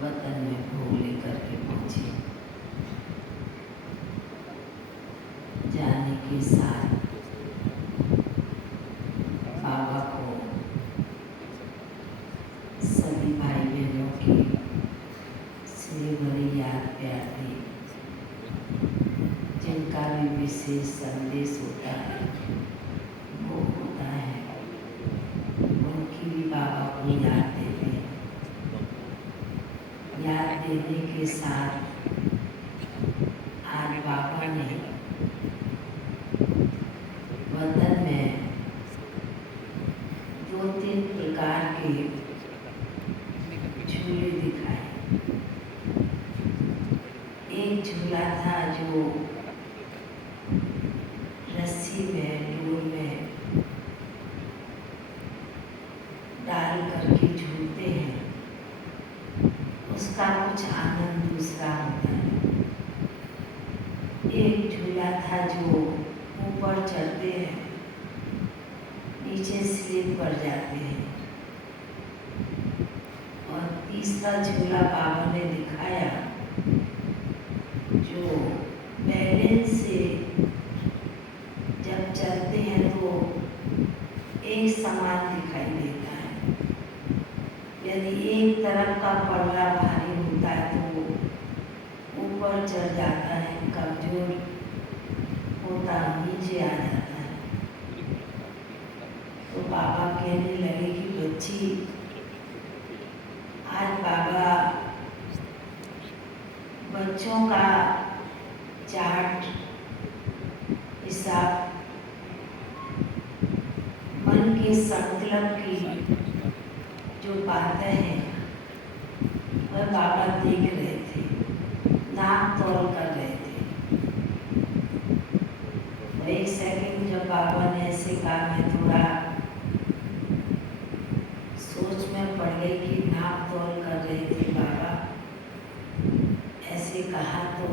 वतन में भोग लेकर के पहुँचे। जाने के साथ बाबा को सभी भाई बहनों की स्नेह भरी याद प्यार दी। जिनका भी विशेष संदेश होता है वो होता है, उनकी भी बाबा को याद देते हैं। याद देने के साथ आज बाबा ने वतन में 2-3 प्रकार के झूले दिखाए। एक झूला था जो रस्सी में डोर में डाल करके झूलते हैं, उसका कुछ आनंद दूसरा होता है। एक झूला था जो ऊपर चढ़ते हैं, नीचे स्लिप कर जाते हैं। और तीसरा झूला बाबा ने दिखाया जो बैलेंस से जब चलते हैं तो एक समान दिखाई देता है। यदि एक तरफ का पल्ला भारी होता है तो ऊपर चढ़ जाता है, कमजोर होता नीचे आ जाता है। तो बाबा कहने लगे कि बच्ची, आज बाबा बच्चों का चार्ट हिसाब मन के संकल्प की जो बातें हैं वह बाबा देख रहे थे, नाप तोल कर रहे थे। तो एक सेकंड जब बाबा ने ऐसे कहा, मैं थोड़ा सोच में पड़ गई कि नाप तोल कर रहे थे बाबा। ऐसे कहा तो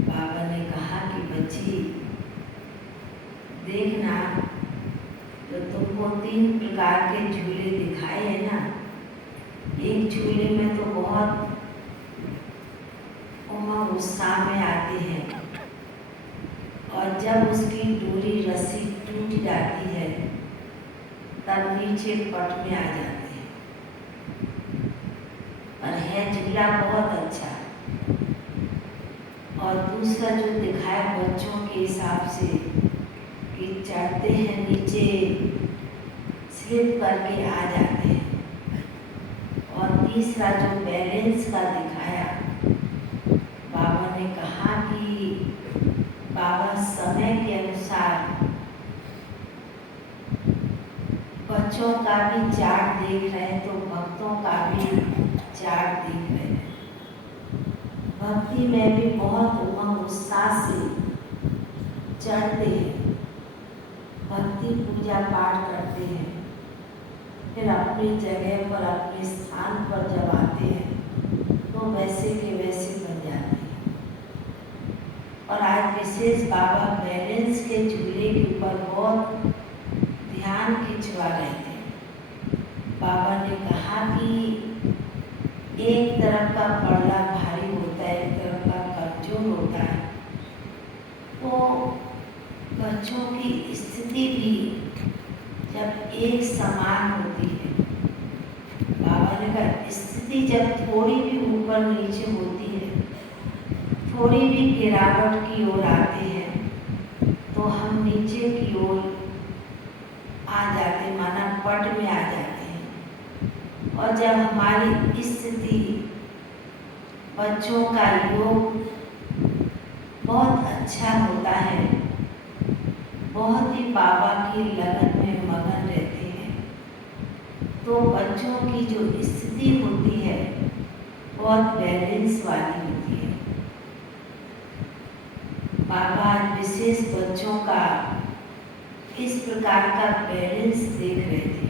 बाबा ने कहा कि बच्ची देखना, जो तुमको 3 प्रकार के झूले दिखाए हैं ना, एक झूले में तो बहुत उमंग उत्साह में आते हैं और जब उसकी डोरी रस्सी टूट जाती है तब नीचे पट में आ जाते हैं। और है झूला बहुत अच्छा। और दूसरा जो दिखाया बच्चों के हिसाब से कि चढ़ते हैं, नीचे स्लिप करके आ जाते हैं। और तीसरा जो बैलेंस का दिखाया, बाबा ने कहा कि बाबा समय के अनुसार बच्चों का भी चार्ट देख रहे हैं तो भक्तों का भी चार्ट देख रहे हैं। भक्ति में भी बहुत उमंग उत्साह से चढ़ते हैं, भक्ति पूजा पाठ करते हैं, फिर अपनी जगह पर अपने स्थान पर जब आते हैं तो वैसे के वैसे बन जाते हैं। और आज विशेष बाबा बैलेंस के झूले के ऊपर बहुत ध्यान खिंचवा रहे थे। बाबा ने कहा कि एक तरफ का पल्ला भारी होता है, एक तरफ का कमजोर होता है, तो बच्चों की स्थिति भी जब एक समान होती है, बाबा ने कहा स्थिति जब थोड़ी भी ऊपर नीचे होती है, थोड़ी भी गिरावट की ओर आते हैं तो हम नीचे की ओर आ जाते, माना पट में आ जाते हैं। और जब हमारी स्थिति बच्चों का योग बहुत अच्छा होता है, बहुत ही बाबा की लगन में मगन रहते हैं, तो बच्चों की जो स्थिति होती है बहुत बैलेंस वाली होती है। बाबा विशेष बच्चों का इस प्रकार का बैलेंस देख रहे थे।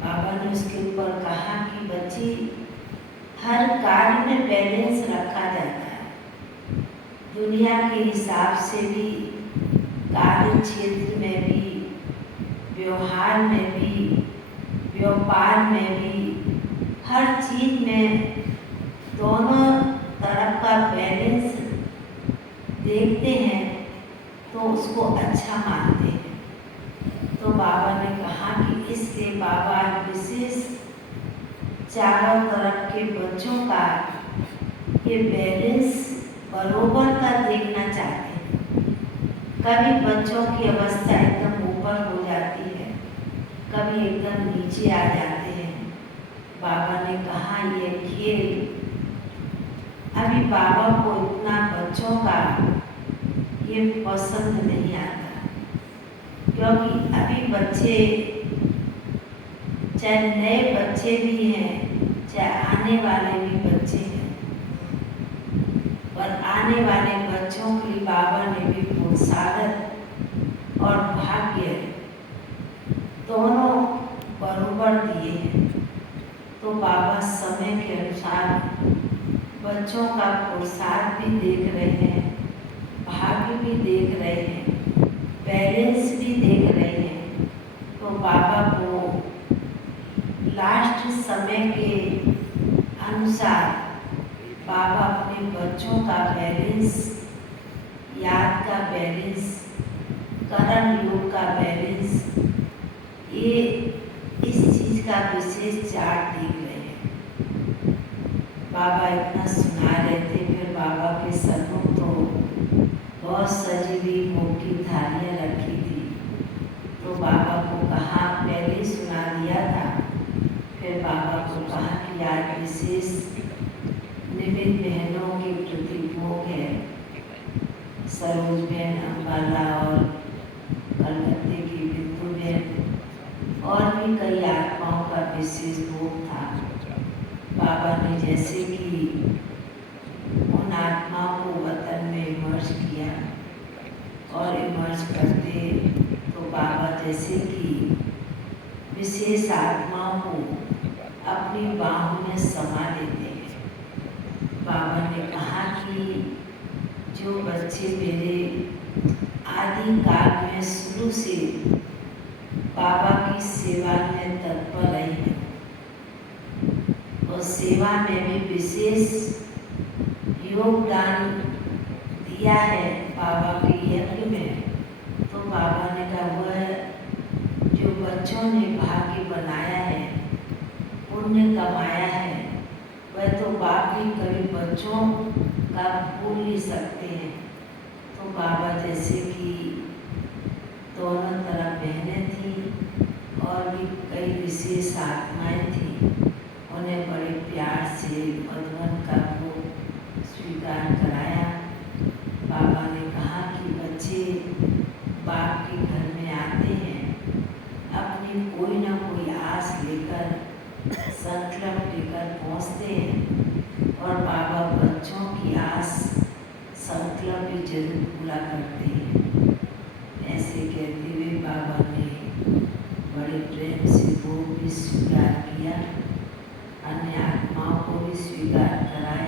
बाबा ने उसके ऊपर कहा कि बच्ची, हर कार्य में बैलेंस रखा जाता है। दुनिया के हिसाब से भी, कार्य क्षेत्र में भी, व्यवहार में भी, व्यापार में भी, हर चीज में दोनों तरफ का बैलेंस देखते हैं तो उसको अच्छा मानते हैं। तो बाबा ने कहा कि इसलिए बाबा विशेष चारों तरफ के बच्चों का ये बैलेंस बरोबर का देखना चाहते हैं। कभी बच्चों की अवस्था एकदम ऊपर हो जाती है, कभी एकदम नीचे आ जाते हैं। बाबा ने कहा ये खेल अभी बाबा को इतना बच्चों का ये पसंद नहीं आता, क्योंकि अभी बच्चे चाहे नए बच्चे भी हैं, चाहे आने वाले भी बच्चे हैं, पर आने वाले बच्चों के लिए बाबा ने भी प्रोत्साहन और भाग्य दोनों बराबर दिए हैं। तो बाबा समय के अनुसार बच्चों का प्रोत्साहन भी देख रहे हैं, भाग्य भी देख रहे हैं, बैलेंस भी देख रहे हैं। तो बाबा को लास्ट समय के अनुसार बाबा अपने बच्चों का बैलेंस, याद का बैलेंस, कर्म योग का बैलेंस, ये इस चीज का विशेष चार्ट देख रहे हैं। बाबा इतना सुना रहे थे, फिर बाबा के सन्मुख तो बहुत सजी हुई भोग की थालियाँ रखी थी। तो बाबा को कहा, पहले सुना दिया था, फिर बाबा को कहा कि आज विशेष निमित बहनों के प्रति भोग है। सरोज बहन, अम्बाला और कलकत्ते की बिंदु बहन और भी कई आत्माओं का विशेष भोग था। बाबा ने जैसे कि उन आत्माओं को वतन में इमर्ज किया और इमर्ज करते तो बाबा जैसे कि विशेष आत्माओं को अपनी बाहों में समा लेते हैं। बाबा ने कहा कि जो बच्चे मेरे आदि काल में शुरू से बाबा की सेवा में तत्पर रहे हैं और सेवा में भी विशेष योगदान दिया है बाबा के यज्ञ में, तो बाबा ने कहा वह जो बच्चों ने भाग्य बनाया है, पुण्य कमाया है, वह तो बाप भी कभी बच्चों का भूल नहीं सकते हैं। तो बाबा जैसे कि दोनों तरफ बहनें थी और भी कई विशेष आत्माएं थी, उन्हें बड़े प्यार से मधुबन का भोग स्वीकार कराया। बाबा ने कहा कि बच्चे बाप के घर में आते हैं, अपनी कोई ना कोई आस लेकर, संकल्प लेकर पहुँचते हैं और बाबा बच्चों की आस संकल्प भी जरूर पूरा करते हैं। ऐसे कहते हुए बाबा ने बड़े प्रेम से भोग भी स्वीकार किया, अन्य आत्माओं को भी स्वीकार कराया।